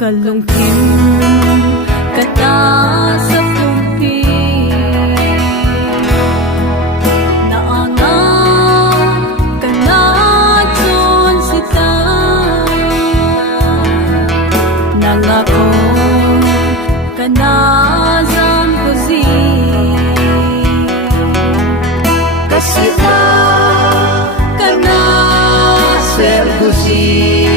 kalungkin kata sa pumpi naangat kanatson sita nangako kanazan kusi kasita kana sel kusi